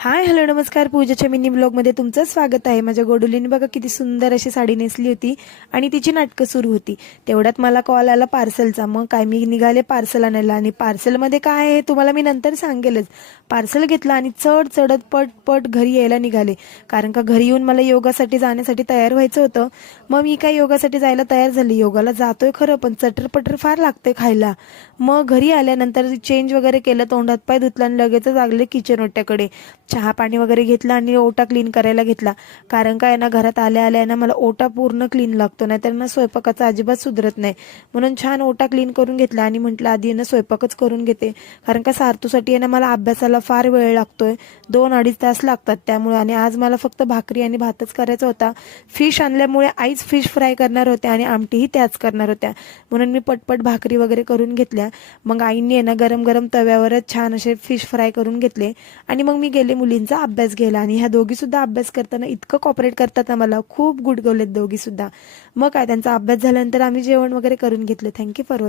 Hi hello नमस्कार. पूजाच्या mini ब्लॉगमध्ये तुमचं स्वागत आहे. माझ्या गोडुलीने बघा किती सुंदर अशी साडी नेसली होती आणि तिची नाटकं सुरू होती. तेवढ्यात मला कॉल आला पार्सलचा. मग काय मी निघाले पार्सल आणायला आणि पार्सलमध्ये काय आहे तुम्हाला मी नंतर सांगेलच. पार्सल घेतला आणि चढत पट पट घरी यायला निघाले, कारण का घरी येऊन मला योगासाठी जाण्यासाठी तयार व्हायचं होतं. मग मी काय योगासाठी जायला तयार झाली. योगाला जातोय खरं, पण चटरपटर फार लागते खायला. मग घरी आल्यानंतर चेंज वगैरे केलं, तोंडात पाय धुतला आणि लगेचच लागले किचन ओट्याकडे. चहा पाणी वगैरे घेतला आणि ओटा क्लीन करायला घेतला, कारण काय ना घरात आल्या आल्या ना मला ओटा पूर्ण क्लीन लागतो, नाहीतर ना स्वयंपाकाचा अजिबात सुधरत नाही. म्हणून छान ओटा क्लीन करून घेतला आणि म्हटलं आधी ना स्वयंपाकच करून घेते, कारण का सार्थूसाठी आहे ना मला अभ्यासाला फार वेळ लागतोय. 2-2.5 तास लागतात त्यामुळे. आणि आज मला फक्त भाकरी आणि भातच करायचा होता. फिश आणल्यामुळे आईच फिश फ्राय करणार होत्या आणि आमटीही त्याच करणार होत्या, म्हणून मी पटपट भाकरी वगैरे करून घेतल्या. मग आईने आहे ना गरम गरम तव्यावरच छान असे फिश फ्राय करून घेतले आणि मग मी गेले मुलींचा अभ्यास घ्यायला. आणि ह्या दोघी सुद्धा अभ्यास करताना इतकं कॉपरेट करतात ना, मला खूप गुडगवलेत दोघी सुद्धा. मग काय त्यांचा अभ्यास झाल्यानंतर आम्ही जेवण वगैरे करून घेतलं. Thank you for watching.